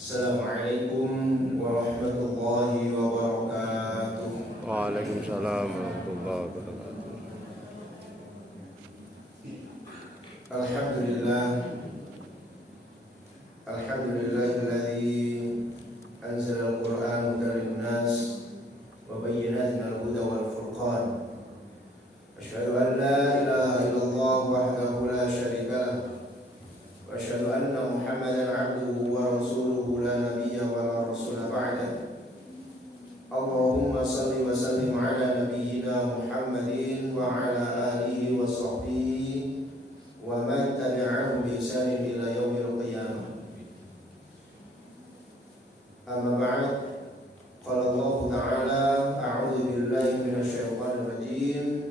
Assalamualaikum warahmatullahi wabarakatuh. Waalaikumsalam warahmatullahi wabarakatuh. Alhamdulillah, alhamdulillahilladzi anzala al-Qur'ana hudan lin-nas wa bayyinatin al-huda wal furqan. Asyhadu an la ilaha illallah wahdahu la syarika lah wa asyhadu anna Muhammadan 'abduhu wa rasuluhu la nabiyya wa la rasula ba'da. Allahumma salli wa sallim ala nabiyyina Muhammadin wa ala alihi wa sahbihi wa man tabi'ahum bi ihsanin ila yaumil qiyamah. Amma ba'd. Qala Allah ta'ala, a'udzu billahi minasy syaithanir rajim.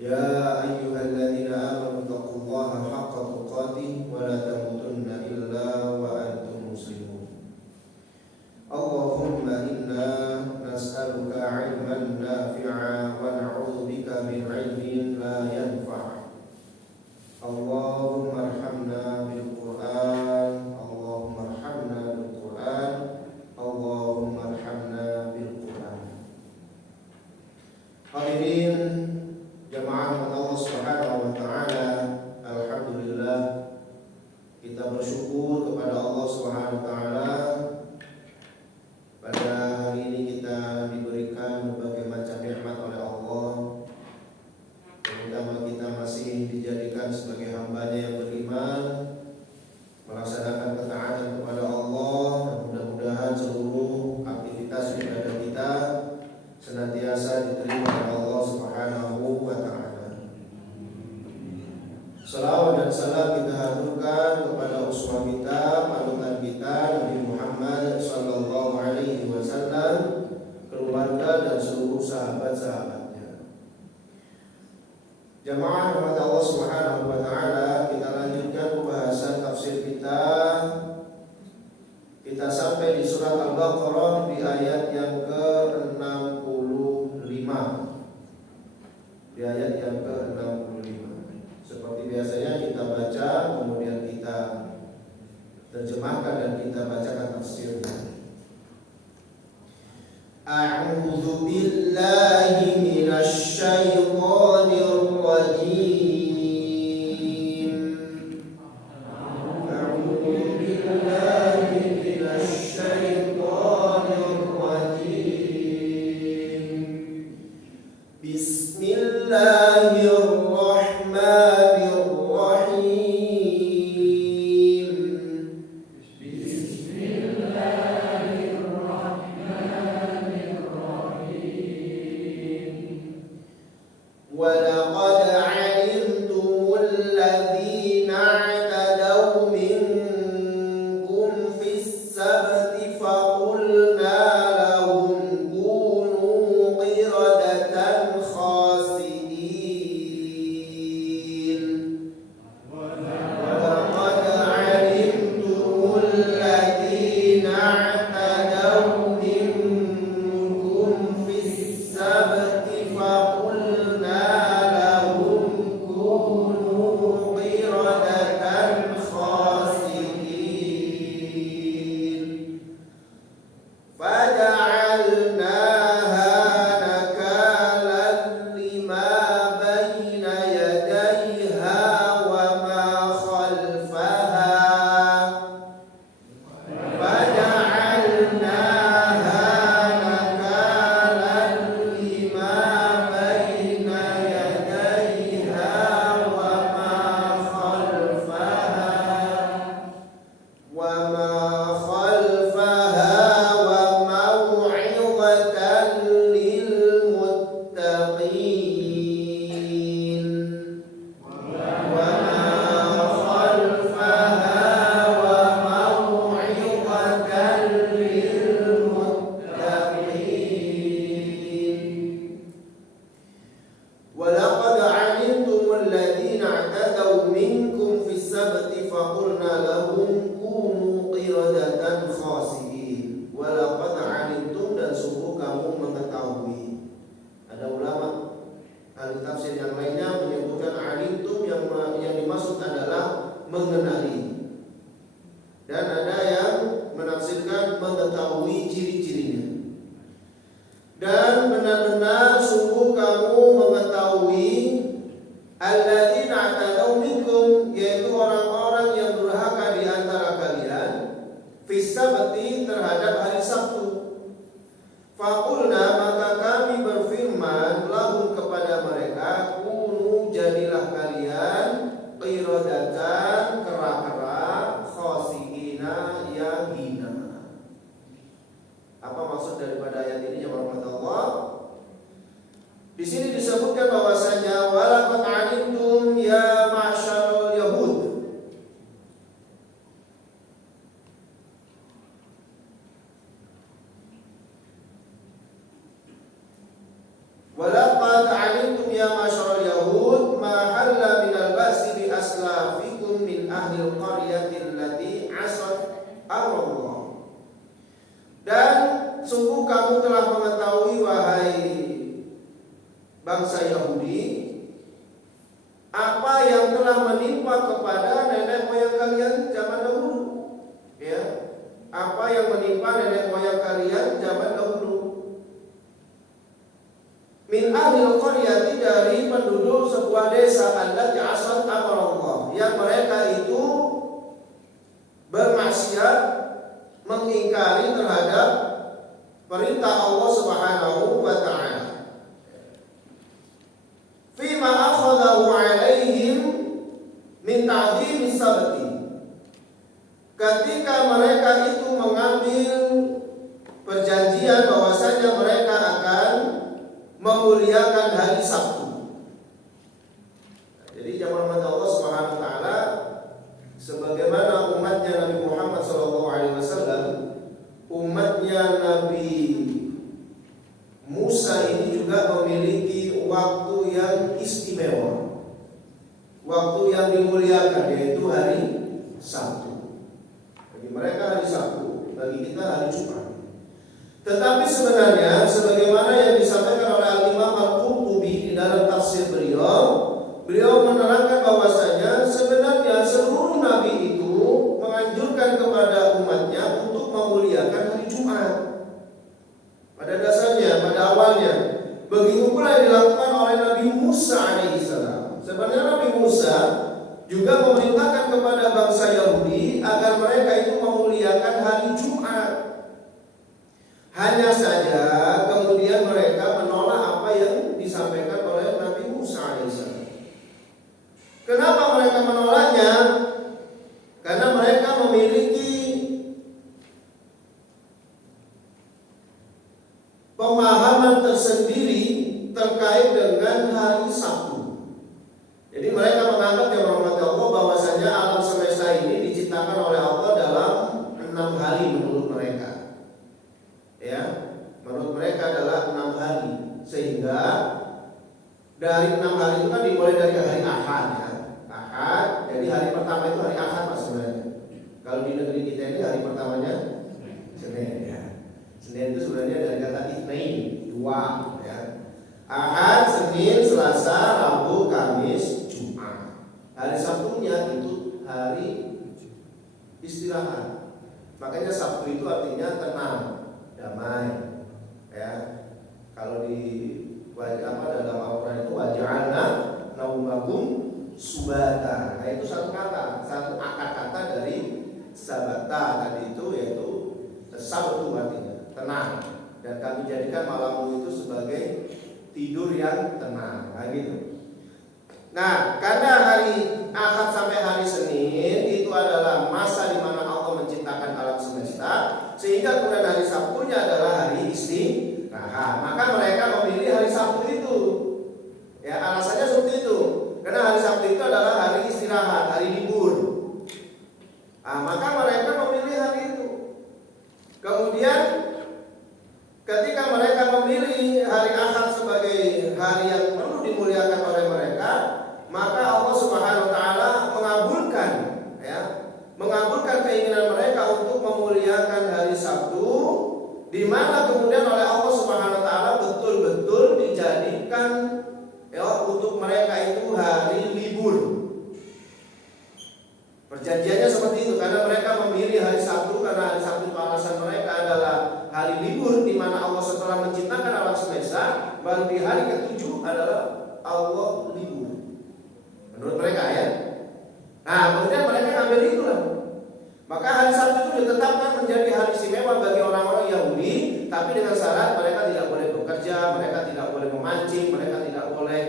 Ya ayyuhalladzina amanu taqullaha haqqa tuqatih wa la tamutunna illa wa antum muslimun. Allahumma inna nas'aluka 'ilman nafi'a wa na'udzu bika min 'ilmin la yanfa'. Allahumma arhamna bil Qur'an, Allahumma arhamna bil Qur'an, Allahumma arhamna bil Qur'an. Hadirin jamaah Allah Subhanahu wa taala, alhamdulillah kita bersyukur kepada Allah Subhanahu wa taala. Pada hari ini kita diberikan berbagai macam nikmat oleh Allah. Terutama kita masih dijadikan sebagai hamba-Nya yang beriman, melaksanakan ketaatan kepada Allah, dan mudah-mudahan seluruh aktivitas ibadah kita senantiasa diterima oleh Allah Subhanahu wa taala. Salawat dan salam kita haturkan kepada uswah kita, panutan kita, Nabi Muhammad sallallahu alaihi wasallam, keluarga dan seluruh sahabat-sahabatnya. Jamaah rahmat Allah Subhanahu wa taala, kita lanjutkan pembahasan tafsir kita. Kita sampai di surat Al-Baqarah di ayat yang ke-65. Di ayat yang ke-65. Seperti biasanya kita baca, kemudian kita terjemahkan dan kita bacakan tafsirnya. A'udzu billahi minasy syaithanir rajim. A'udzu billahi minasy syaithanir rajim. Bismillahirrahmanirrahim. وَلَقَدْ عَلِمْتُمُ الَّذِينَ اعْتَدَوْا مِنكُمْ فِي السَّبْتِ فَقُلْنَا لَهُمْ كُونُوا قِرَدَةً خَاسِئِينَ. وَلَقَدْ عَلِمْتُمُ الَّذِينَ اعْتَدَوْا مِنكُمْ فِي السَّبْتِ فَقُلْنَا لَهُمْ كُونُوا قِرَدَةً خَاسِئِينَ. فَجَعَلْنَاهَا نَكَالًا لِمَا بَيْنَ يَدَيْهَا وَمَا خَلْفَهَا. فَجَعَلْنَاهَا نَكَالًا لِمَا بَيْنَ يَدَيْهَا وَمَا خَلْفَهَا وَمَوْعِظَةً لِلْمُتَّقِينَ. وَلَقَدْ عَلِمْتُمُ الَّذِينَ اعْتَدَوْا مِنكُمْ فِي السَّبْتِ فَقُلْنَا لَهُمْ كُونُوا قِرَدَةً خَاسِئِينَ. وَلَقَدْ عَلِمْتُم, dan sungguh kamu mengetahui. Ada ulama ahli tafsir yang lainnya menyebutkan alimtum yang dimaksud adalah mengenali. Dan ada yang mengetahui ciri-cirinya. Dan benar-benar sungguh kamu mengetahui alladzina atadaw minkum, yaitu orang-orang yang durhaka di antara kalian, fis sabti, terhadap hari Sabtu. Faqulna, maka kami berfirman lahum, kepada mereka, kunu, jadilah kalian qiradatan, kera-kera, khasiina, yang hina. Apa maksud daripada ayat ini ya warahmatullah? Di sini disebutkan bahwasanya walaqad alimtum ya ma'syarul yahud. Walaqad alimtum ya ma'syarul yahud ma halla minal ba'si bi aslafikum min ahli al-qaryati allati asat amrullah. Dan sungguh kamu telah mengetahui, wahai bangsa Yahudi, apa yang telah menimpa kepada nenek moyang kalian zaman dahulu. Ya, apa yang menimpa nenek moyang kalian zaman dahulu. Min ahlil qaryati, dari penduduk sebuah desa, allati asat amrullah, yang mereka itu bermaksiat, mengingkari terhadap perintah Allah Subhanahu wa ta'ala. Fima akhadahu alaihim min ta'dhimi sabti, ketika mereka itu mengambil perjanjian bahwasanya mereka akan memuliakan hari Sabtu. Jadi jamaah Allah Subhanahu wa ta'ala, sebagaimana umatnya Nabi Muhammad SAW, umatnya Nabi Musa ini juga memiliki waktu yang istimewa, waktu yang dimuliakan, yaitu hari Sabtu. Bagi mereka hari Sabtu, bagi kita hari Jumat. Tetapi sebenarnya sebagaimana yang disampaikan oleh Al-Imam Al-Qurtubi di dalam tafsir beliau menerangkan bahwasanya sebenarnya seluruh nabi itu menganjurkan kepada umatnya untuk memuliakan hari Jumat. Pada dasarnya, pada awalnya, begitu pula yang dilakukan oleh Nabi Musa alaihissalam. Sebenarnya Nabi Musa juga memerintahkan kepada bangsa Yahudi agar mereka itu memuliakan hari Jumat. Hanya saja kemudian mereka menolak apa yang disampaikan oleh Nabi Musa alaihissalam. Kenapa mereka menolaknya? Karena mereka memiliki pemahaman tersendiri terkait dengan hari Sabtu. Jadi mereka menganggap, ya rahmat Allah, bahwasanya alam semesta ini diciptakan oleh Allah dalam 6 hari menurut mereka. Ya, menurut mereka adalah 6 hari. Sehingga dari 6 hari itu kan dimulai dari hari Ahad, ya. Ahad, jadi hari pertama itu hari Ahad Mas sebenarnya. Kalau di negeri kita ini hari pertamanya Senin, ya. Senin itu sebenarnya dari kata Itsnain, 2, ya. Ahad, Senin, Selasa, Rabu, Kamis, Jumat. Hari Sabtunya itu hari istirahat. Makanya Sabtu itu artinya tenang, damai, ya. Kalau di dalam Al-Quran itu waja'alna naumakum subata. Nah itu satu kata, satu akar kata dari sabata tadi itu, yaitu sabtu artinya tenang, dan kami jadikan malammu itu sebagai tidur yang tenang. Nah gitu. Nah, karena hari Ahad sampai hari Senin itu adalah masa di mana Allah menciptakan alam semesta, sehingga kemudian hari Sabtunya adalah hari istirahat. Maka mereka memilih hari Sabtu itu. Ya, alasannya seperti itu. Karena hari Sabtu itu adalah hari istirahat, hari libur. Nah, maka mereka memilih hari itu. Kemudian ketika mereka memilih hari Ahad sebagai hari yang perlu dimuliakan oleh mereka, maka Allah Subhanahu wa taala mengabulkan, ya, mengabulkan keinginan mereka untuk memuliakan hari Sabtu, di mana kemudian oleh Allah Subhanahu wa taala betul-betul dijadikan, ya, untuk mereka itu hari libur. Perjanjiannya seperti itu, karena mereka memilih hari Sabtu karena hari Sabtu itu alasan mereka adalah baru di hari ke-7 adalah Allah libur. Menurut mereka ya. Nah, kemudian mereka ambil itu lah. Maka hari Sabtu itu ditetapkan menjadi hari istimewa bagi orang-orang Yahudi, tapi dengan syarat mereka tidak boleh bekerja, mereka tidak boleh memancing, mereka tidak boleh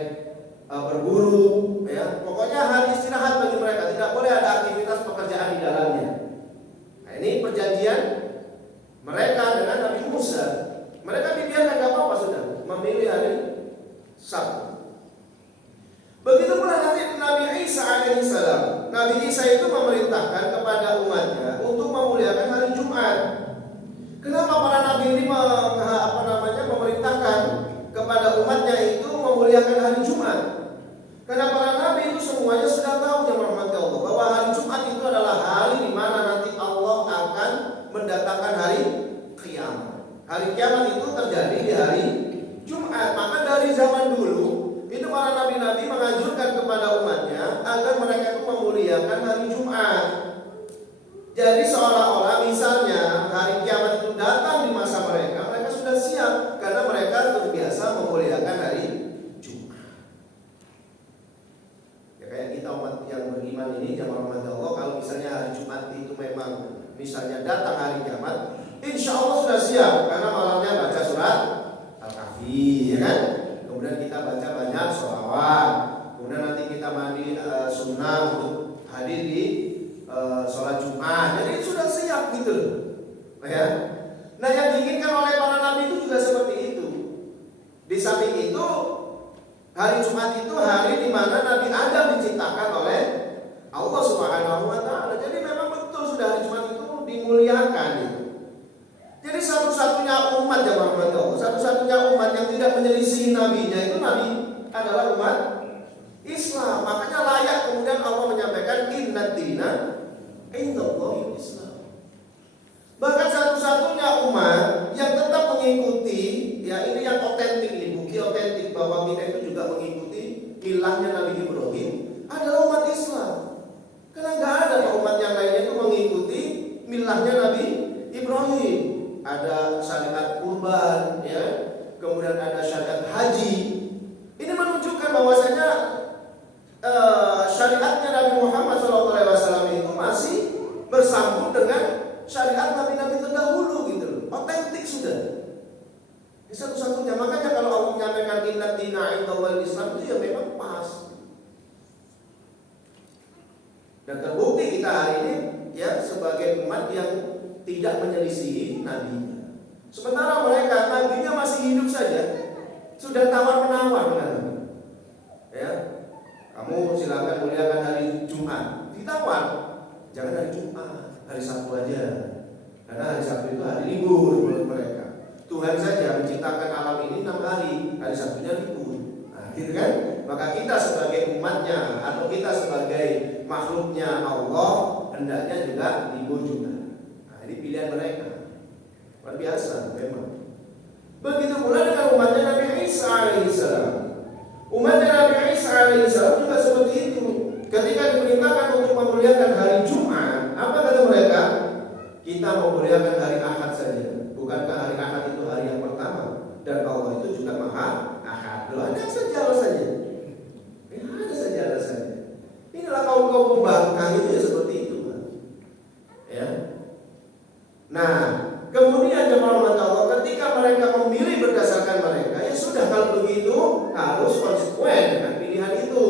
berburu, ya. Pokoknya hari istirahat bagi mereka, tidak boleh ada aktivitas pekerjaan di dalamnya. Nah, ini perjanjian mereka dengan Nabi Musa. Mereka dibiarkan gak apa-apa sudah memilih hari Sabtu. Begitu pula nanti Nabi Isa alaihissalam. Nabi Isa itu memerintahkan kepada umatnya untuk memuliakan hari Jumat. Kenapa para nabi ini memerintahkan kepada umatnya itu memuliakan hari Jumat? Karena para nabi itu semuanya sudah tahu jemaah Allah bahwa hari Jumat itu adalah hari di mana nanti Allah akan mendatangkan hari kiamat. Hari kiamat itu terjadi di hari Jumat. Maka dari zaman dulu itu para nabi-nabi menganjurkan kepada umatnya agar mereka itu memuliakan hari Jumat. Jadi seolah-olah misalnya hari kiamat itu datang di masa mereka, mereka sudah siap karena mereka terbiasa memuliakan hari Jumat. Ya kayak kita umat yang beriman ini jamaah rahmat Allah, kalau misalnya hari Jumat itu memang misalnya datang hari kiamat, insya Allah sudah siap karena malamnya baca surat Al-Kahfi, ya kan? Kemudian kita baca banyak sholawat. Kemudian nanti kita mandi sunnah untuk hadir di sholat Jumat. Jadi sudah siap gitu, ya. Nah yang diinginkan oleh para nabi itu juga seperti itu. Di samping itu hari Jumat itu hari di mana Nabi Adam diciptakan oleh Allah Subhanahu Wa Taala. Jadi memang betul sudah hari Jumat itu dimuliakan. Gitu. Jadi satu-satunya umat yang Allah, satu-satunya umat yang tidak menyelisih nabinya itu Nabi adalah umat Islam. Makanya layak kemudian Allah menyampaikan inna dina indallahil Islam. Bahkan satu-satunya umat yang tetap mengikuti, ya ini yang otentik, ini bukti otentik bahwa kita itu juga mengikuti milahnya Nabi Ibrahim adalah umat Islam. Karena nggak ada umat yang lainnya itu mengikuti milahnya Nabi Ibrahim. Ada syariat kurban, ya, kemudian ada syariat haji. Ini menunjukkan bahwasanya syariatnya Nabi Muhammad SAW itu masih bersambung dengan syariat nabi-nabi terdahulu gitu loh. Otentik sudah. Ini satu-satunya. Makanya kalau Allah menyampaikan inna dina indallahil Islam itu ya memang pas. Dan terbukti kita hari ini ya sebagai umat yang tidak menyelisihi nabinya. Sementara mereka nabinya masih hidup saja sudah tawar-menawar dengan Nabi. Ya, kamu silakan muliakan hari Jumat. Ditawar, jangan hari Jumat, hari Sabtu aja. Karena hari Sabtu itu hari libur menurut mereka. Tuhan saja menciptakan alam ini 6 hari, hari Sabtunya libur. Nah, gitu kan? Maka kita sebagai umatnya atau kita sebagai makhluknya Allah hendaknya juga libur juga. Ini pilihan mereka. Luar biasa memang. Begitu pula dengan umatnya Nabi Isa alaihissalam. Umatnya Nabi Isa alaihissalam juga seperti itu. Ketika diperintahkan untuk memuliakan hari Jumat, apa kata mereka? Kita memuliakan hari Ahad saja. Bukankah hari Ahad itu hari yang pertama? Dan Allah itu juga Maha Ahad. Ada saja alasannya. Ada saja alasannya. Inilah kaum pembangkang itu ya seperti itu, ya. Nah, kemudian jemaah Allah ketika mereka memilih berdasarkan mereka, ya sudah kalau begitu harus konsekuen dengan pilihan itu.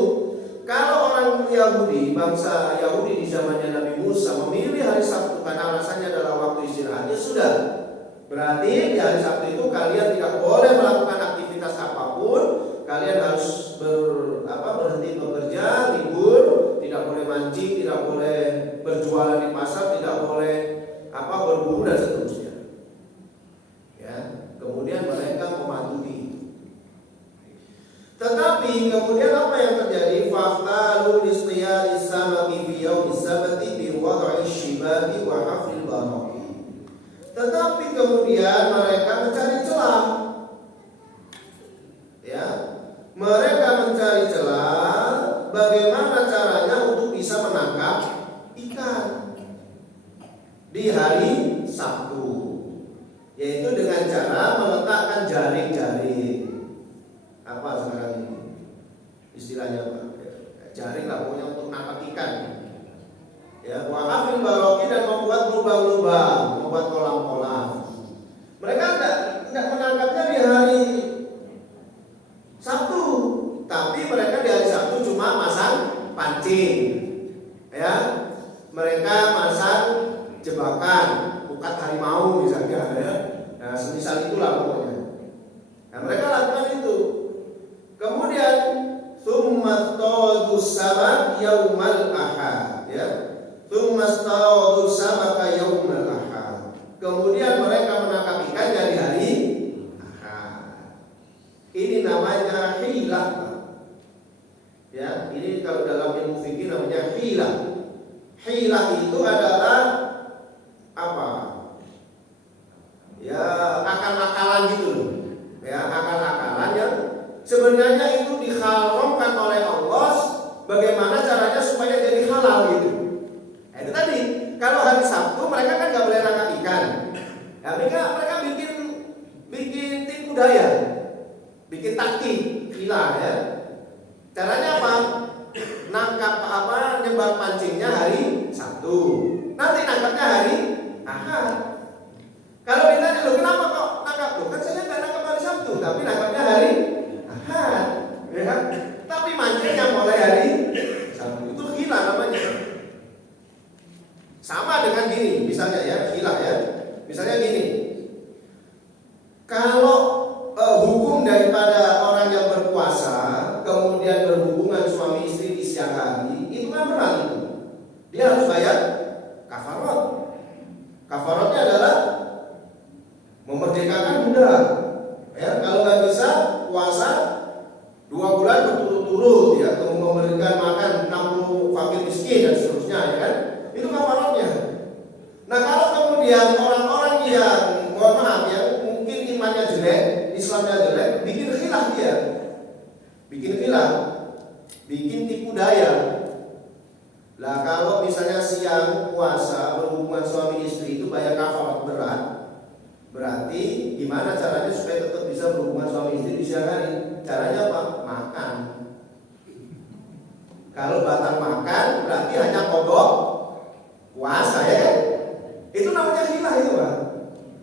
Kalau orang Yahudi, bangsa Yahudi di zamannya Nabi Musa memilih hari Sabtu karena alasannya adalah waktu istirahat, ya sudah. Berarti di hari Sabtu itu kalian tidak boleh melakukan aktivitas apapun, kalian harus berhenti bekerja, libur, tidak boleh mancing, tidak boleh berjualan di pasar, tidak boleh berburu dan seterusnya. Ya, kemudian mereka mematuhi. Tetapi kemudian apa yang terjadi? Faqalu listiyari samaki fi yaumis sabti bi wad'i shibabi wa hafril baraqi. Tetapi kemudian mereka mencari celah. Ya, mereka mencari celah bagaimana caranya untuk bisa menangkap ikan di hari Sabtu, yaitu dengan cara meletakkan jaring-jaring. istilahnya Pak. Jaring lah pokoknya untuk nangkap ikan. Ya, wa hafil baroki dan membuat lubang-lubang, membuat kolam-kolam. Mereka tidak menangkapnya di hari Sabtu, tapi mereka di hari Sabtu cuma masang pancing. Ya, mereka masang jebakan, pukat harimau misalnya. Ya. Nah, semisal itulah pokoknya. Nah, mereka lakukan itu. Kemudian tsummatadus samak yaumal ahad, ya. Tsummatadus samak yaumal ahad. Kemudian mereka menangkap ikan dari hari Ahad. Ini namanya hilah. Ya, ini kalau dalam ilmu fikih namanya hilah. Hilah itu adalah apa? Ya, akal-akalan gitu loh. Ya, akal-akalan yang sebenarnya itu diharamkan oleh Allah. Bagaimana caranya supaya jadi halal gitu. Nah, itu tadi. Kalau hari Sabtu mereka kan nggak boleh nangkap ikan. Ya, mereka bikin tipu daya, bikin taktik, hilah ya. Caranya apa? Nangkap nyebar pancingnya hari Sabtu. Nanti nangkapnya hari Ahad. Kalau ditanya lo kenapa kok nangkap? Lo kan saya nggak nangkap hari Sabtu, tapi nangkapnya hari Ahad, ya kan? Tapi mancingnya mulai hari Sabtu. Itu hilah namanya. Sama dengan gini, misalnya ya, hilah ya. Misalnya gini. Kalau hukum daripada orang yang berpuasa kemudian berhubungan suami istri di siang hari, itu kan berat itu. Dia harus bayar kafarat. Kafaratnya adalah memerdekakan budak. Ya, kalau nggak bisa puasa 2 bulan berturut-turut, ya, memberikan makan 60 fakir miskin dan seterusnya, ya kan? Itu kafaratnya. Nah, kalau kemudian orang-orang yang mohon maaf ya, mungkin imannya jelek, Islamnya jelek, bikin khilah dia, bikin tipu daya. Lah kalau misalnya siang puasa berhubungan suami istri itu bayar kafarat berat, berarti gimana caranya supaya tetap bisa berhubungan suami istri di siang hari? Caranya apa? Makan. Kalau batal makan berarti hanya kodok puasa, ya kan? Itu namanya khilah itu, Pak.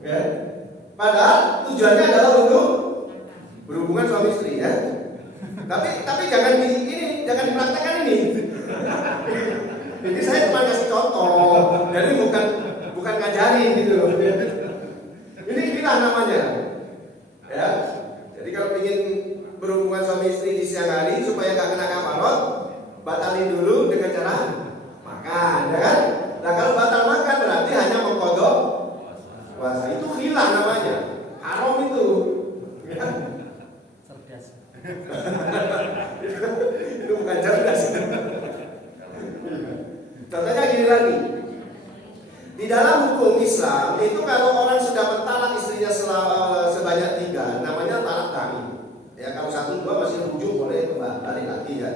Ya. Padahal tujuannya adalah untuk berhubungan suami istri, ya. Tapi jangan jangan dipraktekkan ini. Jadi saya cuma kasih contoh, jadi bukan ngajarin gitu. Ini khilah namanya. Ya. Jadi kalau ingin berhubungan suami istri di siang hari supaya nggak kena kafarat, batalin dulu dengan cara makan, ya kan? Nah kalau batal makan berarti hanya mengkodok puasa. Itu khilah namanya, haram itu. Ya. Cerdas. Itu bukan cerdas. Contohnya gini lagi. Di dalam hukum Islam itu kalau orang sudah mentalak istrinya sebanyak 3, namanya talak ba'in. Ya, kalau 1, 2 masih rujuk boleh balik lagi ya.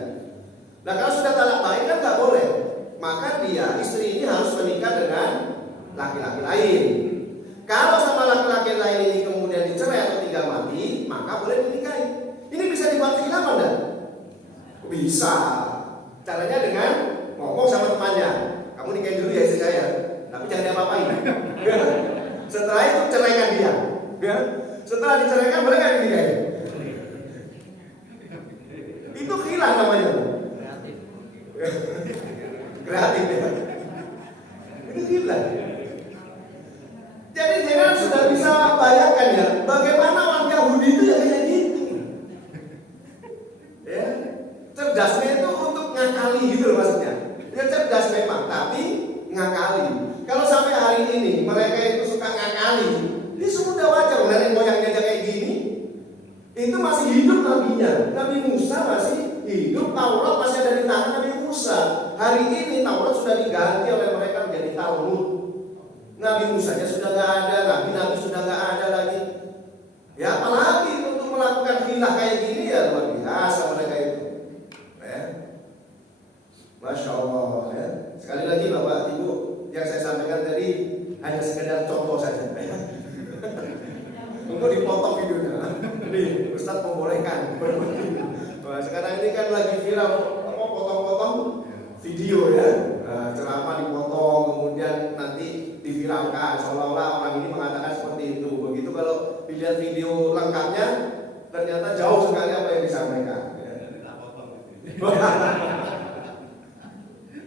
Nah kalau sudah talak ba'in kan nggak boleh. Maka dia istri ini harus menikah dengan laki-laki lain. Kalau sama laki-laki lain ini kemudian dicerai atau tinggal mati, maka boleh dinikahi. Ini bisa dibuat khilaf enggak? Bisa. Caranya dengan ngomong sama temannya. Kamu nikahin dulu ya istri saya, tapi jangan diapa-apain. Setelah itu ceraikan dia. Setelah diceraikan boleh nggak dinikahin? Itu khilaf namanya. Kreatif ya. Itu gila. Jadi jangan sudah bisa bayangkan ya, bagaimana orang Yahudi itu ya kayak gitu. Ya, cerdasnya itu untuk ngakali gitu loh maksudnya. Ya cerdas memang, tapi ngakali. Kalau sampai hari ini mereka itu suka ngakali, ini sudah wajar. Nenek moyangnya aja kayak gini, itu masih hidup nabinya. Nabi Musa masih hidup, Taurat masih ada di tangan Nabi Musa. Hari ini Taurat sudah diganti oleh mereka menjadi Talmud. Nabi Musanya sudah nggak ada, Nabi sudah nggak ada lagi. Ya apalagi untuk melakukan khilah kayak gini ya luar biasa mereka itu. Ya. Masya Allah ya. Sekali lagi Bapak Ibu, yang saya sampaikan tadi hanya sekedar contoh saja. Tunggu dipotong videonya. Jadi Ustaz membolehkan. Nah, sekarang ini kan lagi viral potong-potong video ya. Ceramah dipotong kemudian nanti diviralkan seolah-olah orang ini mengatakan seperti itu. Begitu kalau dilihat video lengkapnya ternyata jauh sekali apa yang disampaikan.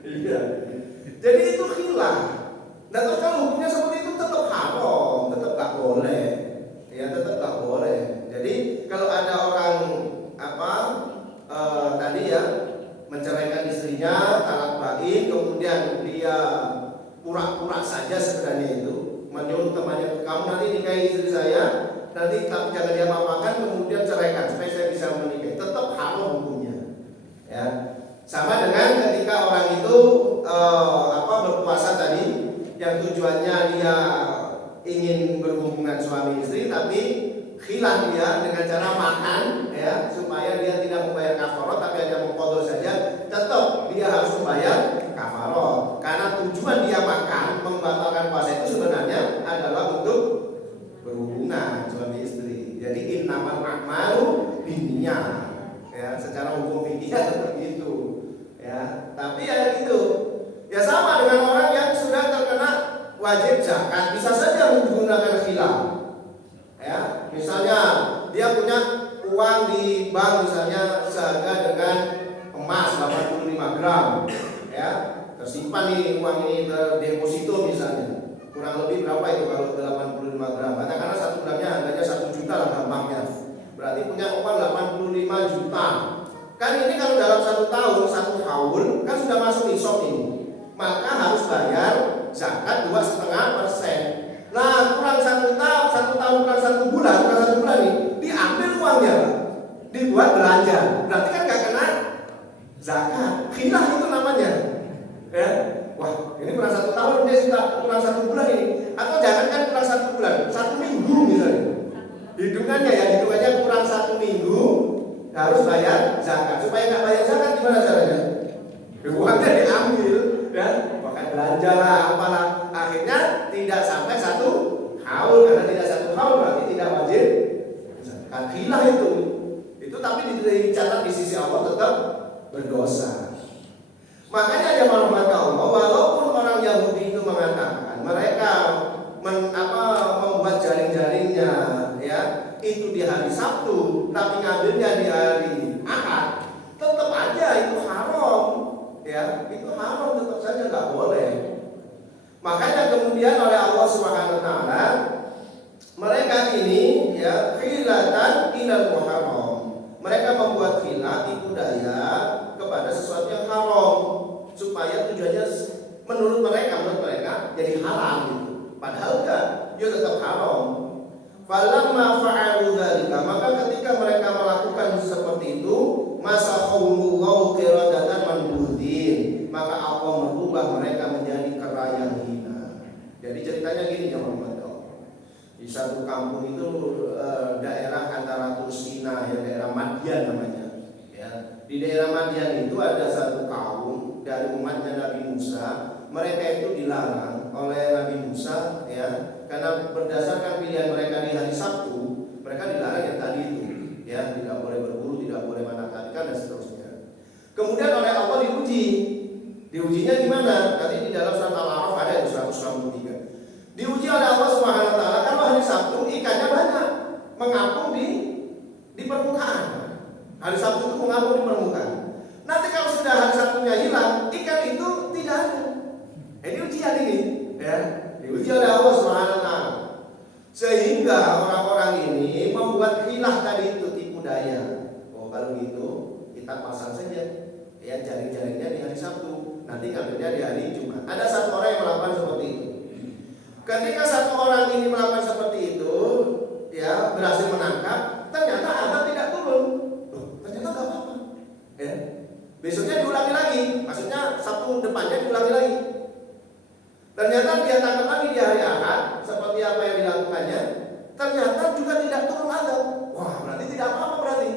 Iya. Jadi itu khilaf. Nah terus kalau hukumnya seperti itu tetap haram, tetap gak boleh. Ya tetap gak boleh. Jadi kalau ada orang tadi ya menceraikan istrinya, talak bain, kemudian dia pura-pura saja sebenarnya itu menyuruh temannya, kamu nanti nikahi istri saya, nanti tapi jangan dia apakan, kemudian ceraikan supaya saya bisa menikahi. Tetap haram hukumnya. Ya. Sama dengan ketika orang itu berpuasa tadi, yang tujuannya dia ingin berhubungan suami istri, tapi khilaf dia dengan cara makan, ya, supaya dia tidak membayar kafarot, tapi hanya mengqadha saja, tetap dia harus membayar kafarot. Karena tujuan dia makan membatalkan puasa itu sebenarnya adalah untuk berhubungan suami istri. Jadi innamal a'malu binniyat. Ya, secara hukum fikih tetap gitu. Ya, tapi ya gitu. Ya sama dengan orang yang sudah terkena wajib zakat, bisa saja menggunakan khilaf. Ya, misalnya dia punya uang di bank misalnya seharga dengan emas 85 gram, ya, tersimpan nih uang ini deposito misalnya. Kurang lebih berapa itu kalau 85 gram? Katakanlah 1 gramnya harganya 1 juta lah gampangnya. Berarti punya uang 85 juta. Kan ini kalau dalam 1 tahun, 1 haul kan sudah masuk nisab ini. Maka harus bayar zakat 2,5%. Nah, kurang 1 tahun kurang 1 bulan, kurang 1 bulan nih, diambil uangnya, dibuat belanja. Berarti kan gak kena zakat. Khilaf itu namanya. Ya. Wah, ini kurang 1 tahun, dia sudah kurang 1 bulan ini. Atau jangan kan kurang 1 bulan, 1 minggu misalnya. Hitungannya kurang 1 minggu harus bayar zakat. Supaya nggak bayar zakat gimana caranya? Uangnya diambil, ya, bahkan belanja lah, apalah. Akhirnya tidak sampai 1 haul, karena tidak 1 haul berarti tidak wajib zakat. Khilaf itu tapi dicatat di sisi Allah tetap berdosa. Makanya ada rahmat Allah, walaupun orang Yahudi itu mengatakan mereka membuat jaring-jaringnya, ya, itu di hari Sabtu, tapi ngambilnya di hari Ahad, tetap aja itu haram, ya, itu haram, tetap saja nggak boleh. Makanya kemudian oleh Allah Subhanahu Wa Taala mereka ini, ya, khilatan ilal muharram, mereka membuat khilaf tipu daya kepada sesuatu yang haram supaya tujuannya menurut mereka jadi halal gitu. Padahal enggak, dia tetap haram. Falamma fa'alu dzalika, maka ketika mereka melakukan seperti itu, masahumullahu qiradatan manbudin, maka Allah merubah mereka menjadi kera yang hina. Jadi ceritanya gini ya Muhammad. Di satu kampung itu daerah antara Tursina, ya, daerah Madian namanya. Ya. Di daerah Madian itu ada satu kaum dari umatnya Nabi Musa. Mereka itu dilarang oleh Nabi Musa, ya, karena berdasarkan pilihan mereka di hari Sabtu, mereka dilarang yang tadi itu, ya, tidak boleh berburu, tidak boleh manakatkan dan seterusnya. Kemudian oleh Allah diujinya gimana? Nanti di dalam surat Al-A'raf ada di 193. Diuji oleh Allah Subhanahu Wa Taala kalau hari Sabtu ikannya banyak, mengapung di permukaan. Hari Sabtu itu mengapung di permukaan. Nanti kalau sudah hari Sabtunya hilang, ikan itu tidak ada. Ini ujian ini, ya, diuji oleh Allah Subhanahu Wa Taala. Sehingga orang-orang ini membuat khilaf tadi itu tipu daya. Oh, kalau gitu kita pasang saja, ya, jaring-jaringnya di hari Sabtu, nanti ngambilnya di hari Jumat. Ada satu orang yang melakukan seperti itu. Ketika satu orang ini melakukan seperti itu, ya, berhasil menangkap, ternyata azab tidak turun. Ternyata nggak apa-apa. Ya. Besoknya diulangi lagi, maksudnya Sabtu depannya diulangi lagi. Ternyata dia tangkap lagi di hari Ahad, seperti apa yang dilakukannya. Ternyata juga tidak turun azab. Wah, berarti tidak apa-apa berarti.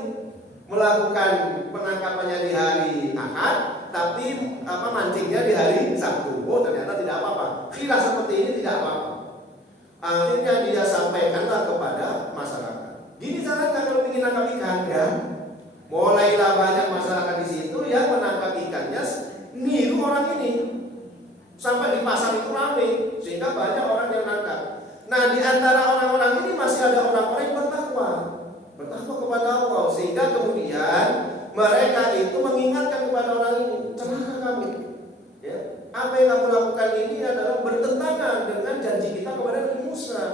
Melakukan penangkapannya di hari Ahad, tapi mancingnya di hari Sabtu. Oh, ternyata tidak apa-apa. Khilaf seperti ini tidak apa-apa. Akhirnya dia sampaikanlah kepada masyarakat. Gini caranya kalau ingin nangkap ikan, ya. Mulailah banyak masyarakat di situ dia menangkap ikannya niru orang ini. Sampai di pasar itu ramai, sehingga banyak orang yang nangkap. Nah, di antara orang-orang ini masih ada orang-orang yang bertakwa kepada Allah, sehingga kemudian mereka itu mengingatkan kepada orang ini, celaka kamu. Ya, apa yang kamu lakukan ini adalah bertentangan dengan janji kita kepada Nabi Musa.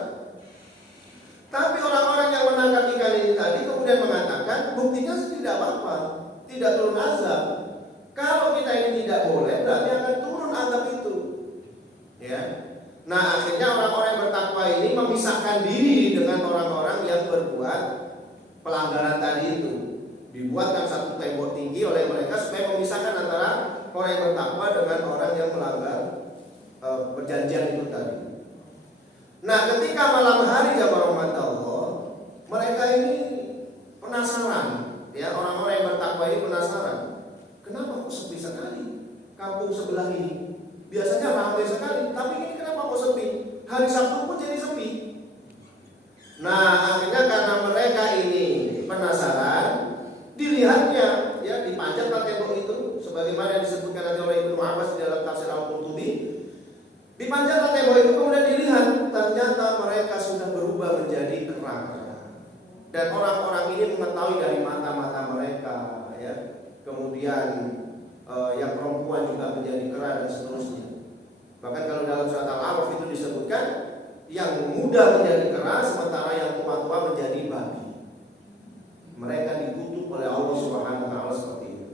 Tapi orang-orang yang menangkap ikan ini tadi kemudian mengatakan, buktinya tidak apa-apa, tidak turun azab. Kalau kita ini tidak boleh, berarti akan turun azab itu. Ya. Nah, akhirnya orang-orang yang bertakwa ini memisahkan diri dengan orang-orang yang berbuat pelanggaran tadi itu. Dibuatkan satu tembok tinggi oleh mereka supaya memisahkan antara orang yang bertakwa dengan orang yang melanggar perjanjian itu tadi. Nah, ketika malam hari jamaah rahmat Allah, mereka ini penasaran, ya, orang-orang yang bertakwa ini penasaran. Kenapa kok sepi sekali kampung sebelah ini? Biasanya ramai sekali, tapi ini kenapa kok sepi? Hari Sabtu pun jadi sepi. Nah, akhirnya karena mereka ini penasaran, dilihatnya, ya, dipanjatkan tembok itu, sebagaimana yang disebutkan nanti oleh Ibnu Abbas di dalam tafsir Al-Qurtubi. Dipanjatkan tembok itu kemudian dilihat, ternyata mereka sudah berubah menjadi kerang. Dan orang-orang ini mengetahui dari mata-mata mereka, ya. Kemudian yang perempuan juga menjadi kera dan seterusnya. Bahkan kalau dalam surat Al-A'raf itu disebutkan yang muda menjadi kera sementara yang tua-tua menjadi babi. Mereka dikutuk oleh Allah Subhanahu wa taala seperti itu.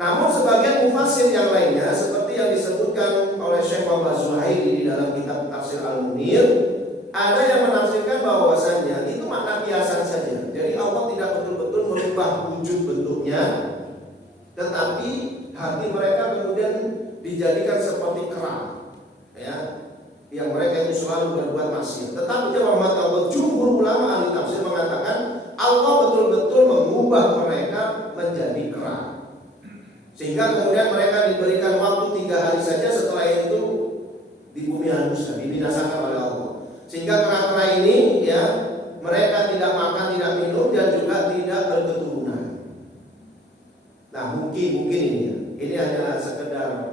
Namun sebagian mufassir yang lainnya seperti yang disebutkan oleh Syekh Muhammad Zuhairi di dalam kitab Tafsir Al-Munir, ada yang menafsirkan bahwasanya itu makna kiasan saja. Jadi Allah tidak betul-betul merubah wujud bentuknya, tetapi hati mereka kemudian dijadikan seperti kerang, ya, yang mereka itu selalu berbuat maksiat. Tetapi jamaah Allah, jumhur ulama ahli tafsir mengatakan Allah betul-betul mengubah mereka menjadi kerang, sehingga kemudian mereka diberikan waktu 3 hari saja, setelah itu di bumi hangus, dibinasakan oleh Allah. Sehingga kera-kera ini, ya, mereka tidak makan, tidak minum, dan juga tidak berketurunan. Nah, mungkin ini hanya sekedar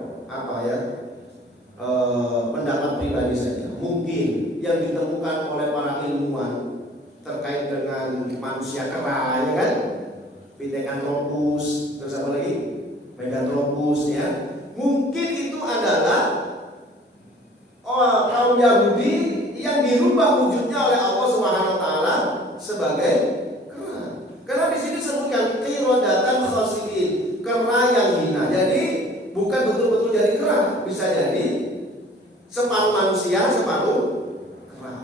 pendapat pribadi saja. Mungkin yang ditemukan oleh para ilmuwan terkait dengan manusia kera, ya kan, Pithecanthropus, terus apa lagi, Meganthropus, ya, mungkin itu adalah kaum Yahudi yang dirubah wujudnya oleh Allah Subhanahu wa taala sebagai kera. Karena di sini disebutkan qiradatan khasiin, kera yang hina. Jadi bukan betul-betul jadi kera, bisa jadi separuh manusia, separuh kera.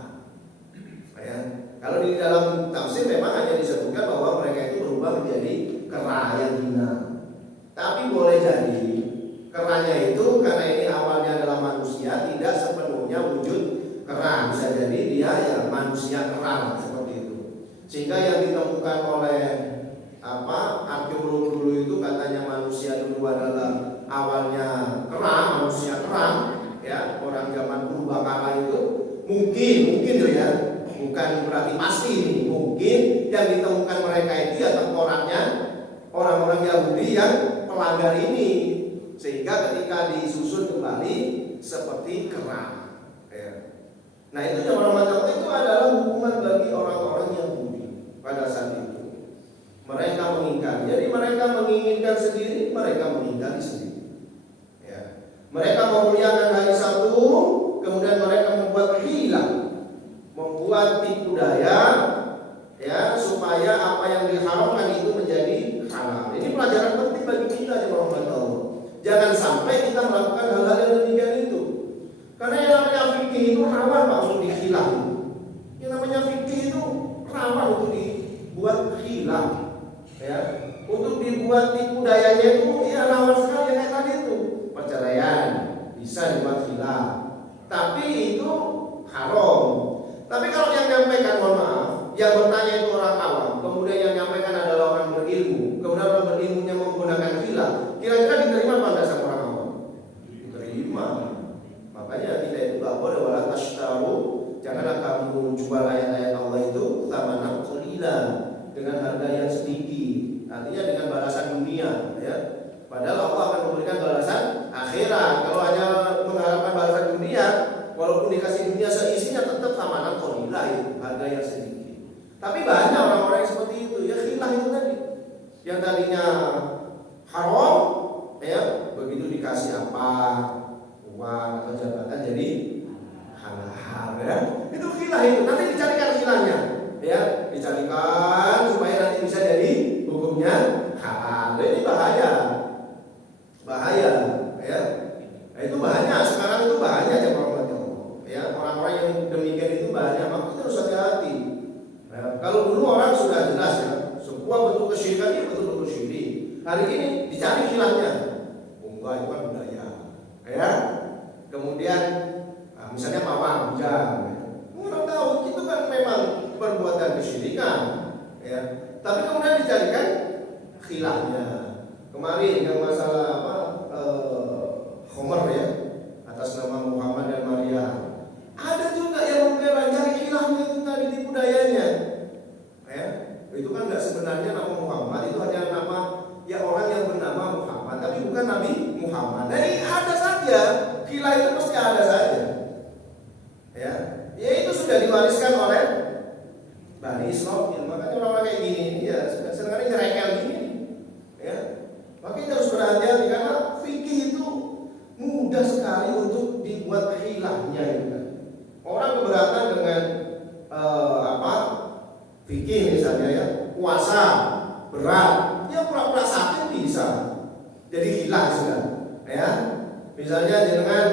Ya. Kalau di dalam tafsir memang hanya disebutkan bahwa mereka itu berubah menjadi kera yang hina. Tapi boleh jadi keranya itu karena ini awalnya adalah manusia, tidak sepenuhnya wujud kera, bisa jadi dia ya manusia kera seperti itu. Sehingga yang ditemukan oleh arkeolog dulu itu katanya manusia dulu adalah awalnya kera, manusia kera, ya, orang zaman purbakala itu mungkin ya, bukan berarti pasti ini, mungkin yang ditemukan mereka itu ya tengkoraknya orang-orang Yahudi yang pelanggar ini, sehingga ketika disusun kembali seperti kera. Ya. Nah, itu yang orang itu adalah hukuman bagi orang-orang Yahudi pada saat itu. Mereka mengingkari. Jadi mereka menginginkan sendiri, mereka mengingkari sendiri. Ya. Mereka memuliakan hari Sabtu, kemudian mereka membuat hilang, membuat tipu daya, ya, supaya apa yang diharamkan itu menjadi halal. Ini pelajaran penting bagi kita ya Allah. Jangan sampai kita melakukan hal-hal yang demikian itu. Karena yang namanya fikih itu rawan Pak untuk dikhilaf. Yang namanya fikih itu rawan untuk dibuat khilaf, ya. Untuk dibuat tipu dayanya itu ya rawan sekali kayak tadi itu. Perceraian bisa dibuat khilaf, tapi itu haram. Tapi kalau yang menyampaikan, mohon maaf, yang bertanya itu orang awam, kemudian yang menyampaikan adalah orang berilmu, kemudian orang berilmunya menggunakan khilaf, kira-kira diterima apa enggak sama orang awam? Diterima. Makanya kita itu enggak boleh wala tashtaru, janganlah kamu jual ayat-ayat Allah itu tsamanan qalilan, dengan harga yang sedikit. Artinya dengan balasan dunia, ya. seisinya tetap samanan qalilah itu harga yang sedikit. Tapi banyak orang-orang yang seperti itu, ya khilaf itu tadi. Yang tadinya haram, ya begitu dikasih apa uang atau jabatan jadi halal, ya. Itu khilaf itu. Nanti dicarikan khilafnya, ya dicarikan supaya nanti bisa jadi hukumnya halal. Ini bahaya, ya. Nah, itu banyak sekarang itu banyak ya orang-orang yang demikian itu banyak, maka kita harus hati-hati. Nah, kalau dulu orang sudah jelas ya, semua bentuk kesyirikan itu betul-betul syirik. Hari ini dicari khilafnya, enggak itu kan budaya, ya. Kemudian misalnya pawang hujan, orang tahu itu kan memang perbuatan kesyirikan, ya. Tapi kemudian dicarikan khilafnya. Kemarin yang masalah Homer ya, atas nama Muhammad dan Maria. Ada juga yang mempelajari khilafnya itu tadi di budayanya. Ya, itu kan nggak sebenarnya nama Muhammad, itu hanya nama ya orang yang bernama Muhammad, tapi bukan Nabi Muhammad. Jadi ada saja, khilaf itu pasti ada saja. Ya itu sudah diwariskan oleh Bani Israil. Makanya orang-orang kayak gini, ya sebenarnya nyerekel gini. Ya, makanya kita harus berhati-hati karena fikih itu mudah sekali untuk dibuat khilafnya itu kan. Orang keberatan dengan fikih misalnya ya, puasa berat, dia pura-pura sakit bisa jadi khilaf sudah, ya. Misalnya dengan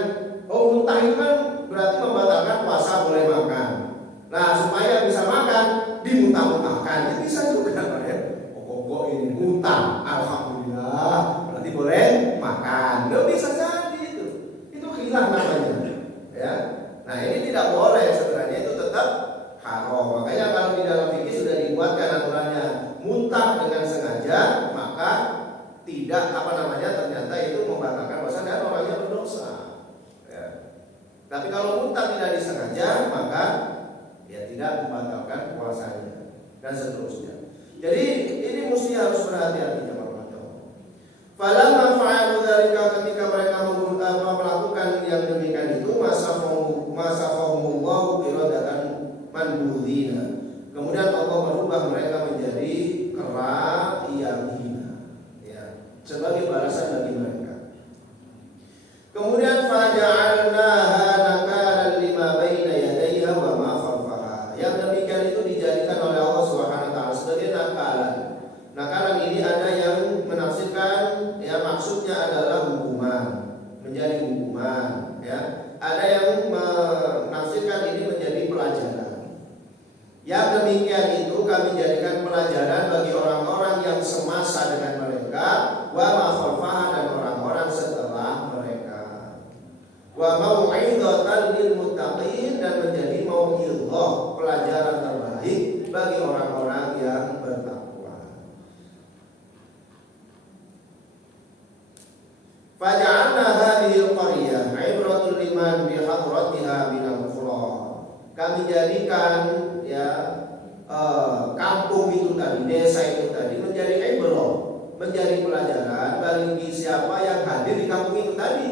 muntah itu kan berarti membatalkan puasa boleh makan. Nah supaya bisa makan dimuntah-muntahkan, ya bisa juga ya. Kok ini muntah, alhamdulillah berarti boleh makan, nggak bisa jadi itu khilaf namanya, ya. Nah ini tidak boleh, sebenarnya itu tetap haram. Makanya kalau di dalam fikih sudah dibuatkan aturannya, muntah dengan sengaja maka tidak ternyata itu membatalkan puasa dan orangnya berdosa, ya. Tapi kalau muntah tidak disengaja maka ya tidak membatalkan puasanya dan seterusnya. Jadi ini mesti harus berhati-hati jemaah. Falamma fa'alu dzalika, ketika mereka melakukan yang demikian itu, masafahumullahu qiradatan manbudzina. Kemudian Allah merubah mereka menjadi kera yang hina, ya, sebagai balasan bagi mereka. Kemudian faja'alnaha nakalan lima baina yadayha wa ma khalfaha. Yang demikian itu dijadikan oleh Allah Subhanahu wa taala sebagai nakalan. Nakalan ini ada yang menafsirkan ya maksudnya adalah hukuman, menjadi hukuman, ya. Ada yang menafsirkan ini menjadi pelajaran. Yang demikian itu kami jadikan pelajaran bagi orang-orang yang semasa dengan mereka, wa ma khalfaha, dan orang-orang setelah mereka. Wa mau'izatan lil muttaqin, dan menjadi mau'izah, pelajaran terbaik bagi orang-orang yang bertakwa. Faja'alna hadhil qaryah ibratul liman bi hadratiha minal qura. Kami jadikan ya kampung itu tadi, desa itu tadi menjadi ibrah, menjadi pelajaran bagi siapa yang hadir di kampung itu tadi.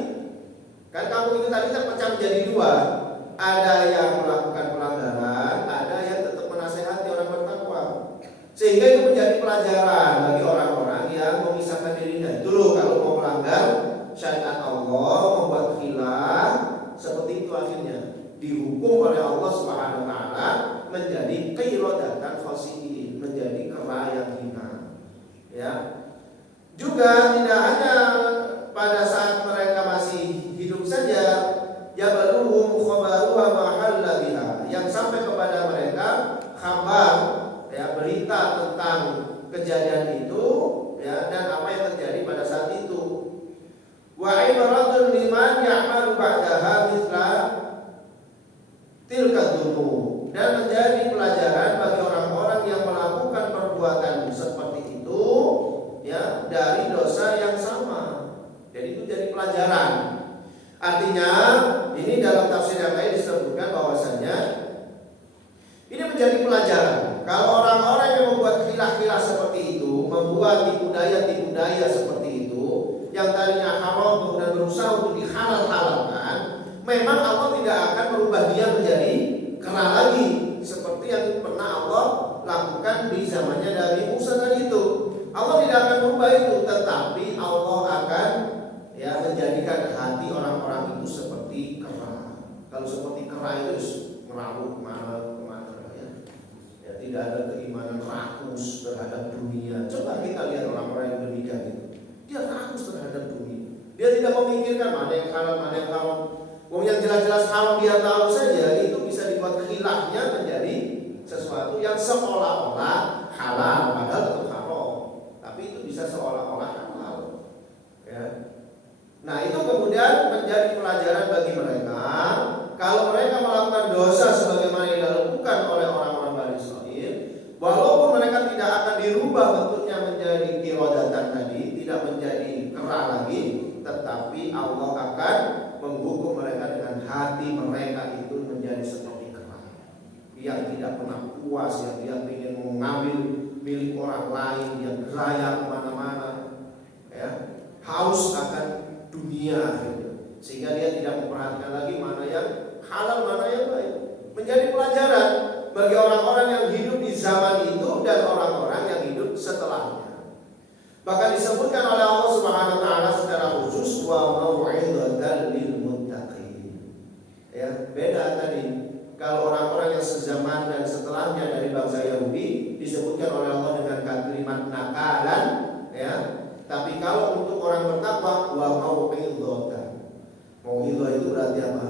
Kan kampung itu tadi terpecah menjadi dua. Ada yang melakukan pelanggaran, ada yang tetap menasehati orang bertakwa. Sehingga itu menjadi pelajaran bagi orang-orang yang memisahkan dirinya. Itu loh, kalau mau melanggar syariat Allah, membuat khilaf, seperti itu akhirnya dihukum oleh Allah Subhanahu wa taala menjadi qiradatan khasiin, menjadi kera yang hina. Ya. Juga tidak hanya pada saat mereka masih hidup saja, yabaluhum khabaru wa mahalla biha, yang sampai kepada mereka kabar, ya, berita tentang kejadian itu, ya, dan apa yang terjadi pada saat itu. Wa ibaratun liman ya'malu ba'daha mithla tilka dzunub, dan menjadi pelajaran bagi orang-orang yang melakukan perbuatan seperti itu, ya, dari dosa yang sama. Jadi itu jadi pelajaran. Artinya ini dalam tafsir yang lain disebutkan bahwasanya ini menjadi pelajaran. Kalau orang-orang yang membuat khilaf-khilaf seperti itu, membuat tipu daya seperti itu, yang tadinya haram kemudian berusaha untuk dihalal-halalkan, memang Allah tidak akan merubah dia menjadi kera lagi seperti yang pernah Allah lakukan di zamannya Nabi Musa tadi itu. Allah tidak akan merubah itu, tetapi Allah akan menjadikan hati orang-orang itu seperti kera. Kalau seperti kera itu merawut kemana-kemana ya, tidak ada keimanan, rakus terhadap dunia. Coba kita lihat orang-orang yang demikian itu, dia rakus terhadap dunia. Dia tidak memikirkan mana yang halal, mana yang haram. Wong yang jelas-jelas haram dia tahu saja, itu bisa dibuat khilafnya menjadi sesuatu yang seolah-olah halal padahal tetap haram. Tapi itu bisa seolah-olah halal. Ya. Nah, itu kemudian menjadi pelajaran bagi mereka. Kalau mereka melakukan dosa sebagaimana yang dilakukan oleh orang-orang Bani Israil, walaupun mereka tidak akan dirubah bentuknya menjadi kirodatan tadi, tidak menjadi kera lagi, tetapi Allah akan menghukum mereka dengan hati mereka itu menjadi seperti kera yang tidak pernah puas, yang dia ingin mengambil milik orang lain, dia geraya kemana-mana, ya, haus akan dunia akhirnya, sehingga dia tidak memperhatikan lagi mana yang halal, mana yang baik. Menjadi pelajaran bagi orang-orang yang hidup di zaman itu dan orang-orang yang hidup setelahnya. Bahkan disebutkan oleh Allah Subhanahu wa taala secara khusus wa mau'izatan lil muttaqin. Ya, beda tadi. Kalau orang-orang yang sezaman dan setelahnya dari bangsa Yahudi disebutkan oleh Allah dengan kalimat nakalan, ya. Tapi kalau untuk orang bertakwa wa mau'izatan. Mau'izah itu berarti apa?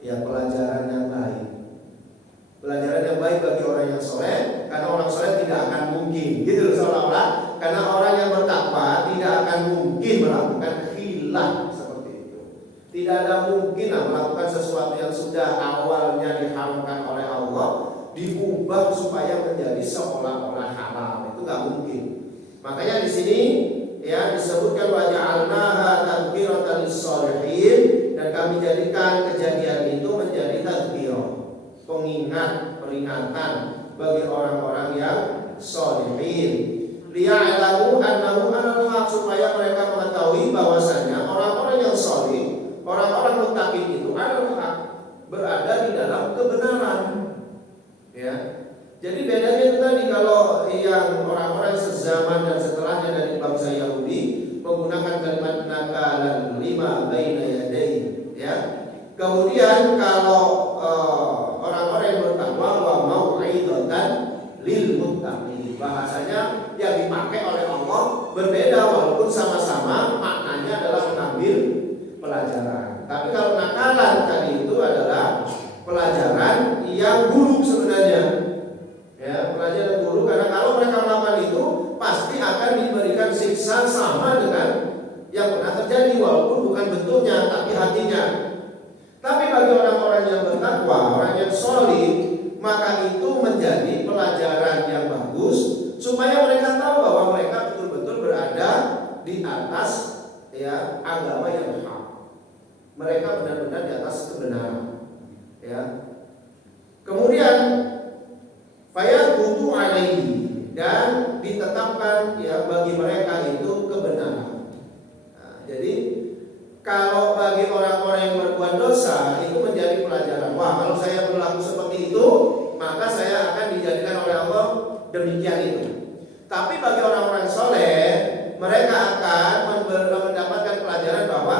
Ya, pelajaran yang baik. Pelajaran yang baik bagi orang yang soleh, karena orang soleh tidak akan mungkin, gitu seolah-olah, karena orang yang bertakwa tidak akan mungkin melakukan khilaf seperti itu. Tidak ada mungkin melakukan sesuatu yang sudah awalnya diharamkan oleh Allah diubah supaya menjadi seolah-olah halal. Itu nggak mungkin. Makanya di sini ya disebutkan wa ja'alnaha tadhkiratan lis-sholihin, dan kami jadikan kejadian itu menjadi tadhkirah, pengingat, peringatan bagi orang-orang yang sholihin. Liya'lamu annahu 'alal haq, supaya mereka mengetahui bahwasanya orang-orang yang sholih, orang-orang muttaqin itu 'alal haq, berada di dalam kebenaran. Ya. Jadi bedanya itu tadi, kalau yang orang-orang sezaman dan setelahnya dari bangsa Yahudi menggunakan kalimat nakalan lima baina yadayhi, ya. Kemudian kalau orang-orang yang bertakwa wa mau'izatan lil muttaqin, bahasanya yang dipakai oleh Allah berbeda walaupun sama-sama maknanya adalah mengambil pelajaran. Tapi kalau nakalan tadi itu adalah pelajaran yang buruk sebenarnya. Ya, pelajaran buruk, karena kalau mereka melakukan itu pasti akan diberikan siksa sama dengan yang pernah terjadi, walaupun bukan bentuknya tapi hatinya. Tapi bagi orang-orang yang bertakwa, orang yang sholih, maka itu menjadi pelajaran yang bagus supaya mereka tahu bahwa mereka betul-betul berada di atas ya agama yang hak. Mereka benar-benar di atas kebenaran. Ya. Kemudian fayathubu alaihi, dan ditetapkan ya bagi mereka itu kebenaran. Nah, jadi kalau bagi orang-orang yang berbuat dosa itu menjadi pelajaran. Wah, kalau saya berlaku seperti itu, maka saya akan dijadikan oleh Allah demikian itu. Tapi bagi orang-orang soleh, mereka akan mendapatkan pelajaran bahwa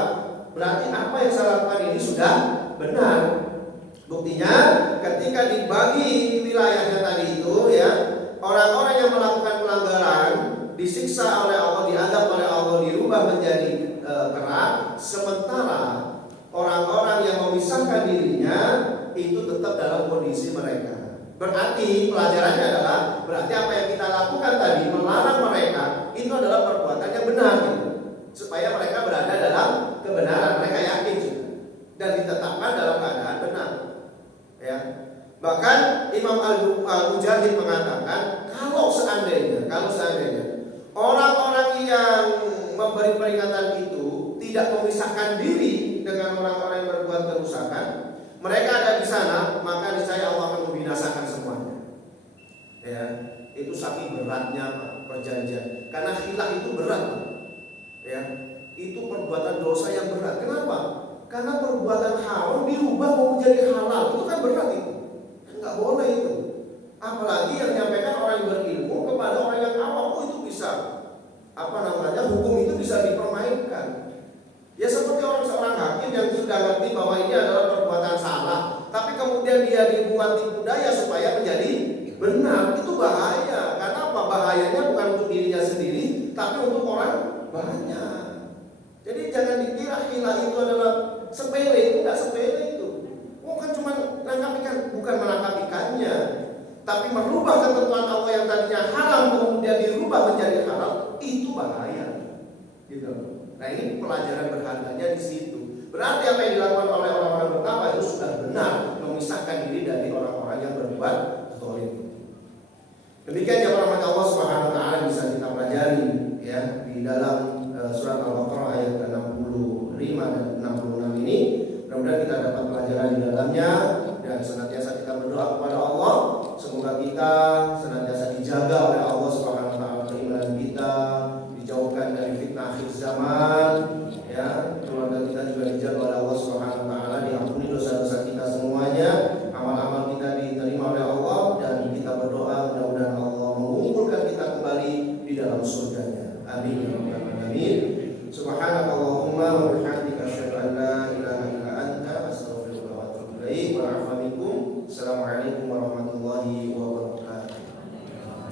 berarti apa yang saya lakukan ini sudah benar. Buktinya ketika dibagi wilayahnya tadi itu, ya, orang-orang yang melakukan pelanggaran disiksa oleh Allah, diadab oleh Allah, dirubah menjadi kera, sementara orang-orang yang memisahkan dirinya itu tetap dalam kondisi mereka. Berarti pelajarannya adalah berarti apa yang kita lakukan tadi, melarang mereka, itu adalah perbuatan yang benar, gitu, supaya mereka berada dalam kebenaran, mereka yakin dan ditetapkan dalam keadaan benar. Ya. Bahkan Imam Al-Mujahid mengatakan kalau seandainya orang-orang yang memberi peringatan itu tidak memisahkan diri dengan orang-orang yang berbuat kerusakan, mereka ada di sana, maka niscaya Allah akan membinasakan semuanya. Ya, itu saking beratnya perjanjian. Karena khilaf itu berat. Ya, itu perbuatan dosa yang berat. Kenapa? Karena perbuatan haram dirubah mau menjadi halal, itu kan berat itu. Nggak boleh itu. Apalagi yang menyampaikan orang yang berilmu kepada orang yang awam, itu bisa hukum itu bisa dipermainkan. Ya seperti seorang hakim yang sudah ngerti bahwa ini adalah perbuatan salah, tapi kemudian dia dibuat tipu daya supaya menjadi benar, itu bahaya. Karena apa? Bahayanya bukan untuk dirinya sendiri, tapi untuk orang banyak. Jadi jangan dikira hilah itu adalah sepele, itu nggak sepele itu. Bukan cuma menangkap ikan, bukan menangkap ikannya, tapi merubah ketentuan Allah yang tadinya haram kemudian dirubah menjadi halal, itu bahaya. Gitu. Nah ini pelajaran berharganya di situ. Berarti apa yang dilakukan oleh orang-orang pertama itu sudah benar memisahkan diri dari orang-orang yang berbuat zalim. Demikian ya rahmat Allah Subhanahu wa taala bisa kita pelajari ya di dalam surat Al-Baqarah ayat 65 dan 66 ini. Mudah-mudahan kita dapat pelajaran di dalamnya dan senantiasa kita berdoa kepada Allah semoga kita senantiasa dijaga oleh Allah Subhanahu wa taala keimanan kita, dijauhkan dari fitnah akhir zaman ya, keluarga kita juga dijaga oleh Allah Subhanahu wa taala, diampuni dosa-dosa kita semuanya, amal-amal kita diterima oleh Allah dan kita berdoa mudah-mudahan Allah mengumpulkan kita kembali di dalam surganya. Amin ya rabbal alamin. Subhanallah.